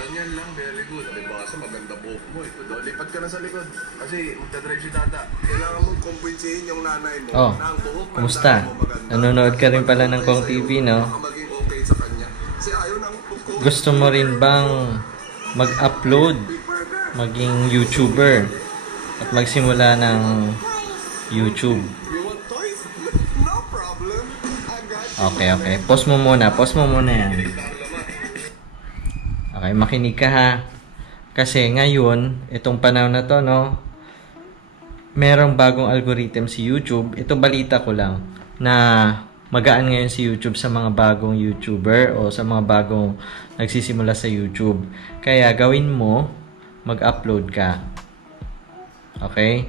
Ganyan lang, very good. Di ba kasi maganda buhok mo. Ito doon, lipat ka na sa likod. Kasi magdadrive si tata. Kailangan mong kumbinsihin yung nanay mo Oh, na ang buhok ng Kumusta? tatay mo maganda. Nanonood ka rin pala ng Kong TV, no? Baka maging okay sa kanya. Kasi ayaw ng. Gusto mo rin bang mag-upload, maging YouTuber, at magsimula ng YouTube? You want toys? No problem. I got you. Okay, okay. Pause mo muna. Pause mo muna yan. Okay, makinig ka ha. Kasi ngayon, itong panahon na to, no? Merong bagong algorithm si YouTube. Ito balita ko lang na magaan ngayon si YouTube sa mga bagong YouTuber o sa mga bagong nagsisimula sa YouTube. Kaya gawin mo, mag-upload ka. Okay?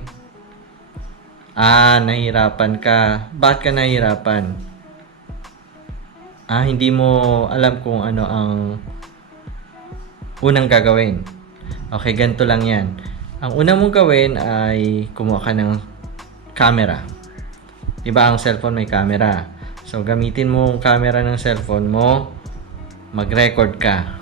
Ah, nahihirapan ka. Bakit ka nahihirapan? Ah, hindi mo alam kung ano ang unang gagawin. Okay, ganito lang yan. Ang una mong gawin ay kumuha ka ng camera. Diba ang cellphone may camera? So, gamitin mo ang camera ng cellphone mo, mag-record ka.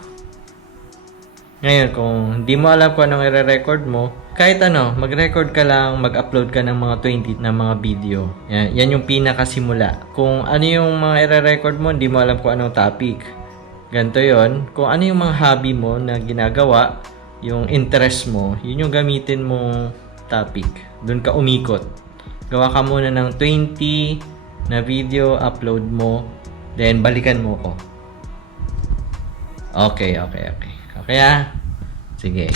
Ngayon, kung hindi mo alam kung anong i-record mo, kahit ano, mag-record ka lang, mag-upload ka ng mga 20 na mga video. Yan, yan yung pinakasimula. Kung ano yung mga i-record mo, hindi mo alam kung anong topic. Ganito yon Kung ano yung mga hobby mo na ginagawa, yung interest mo, yun yung gamitin mong topic. Doon ka umikot. Gawa ka muna ng 20 na video, upload mo, then balikan mo ko. Okay, okay, okay. Okay ah? Sige.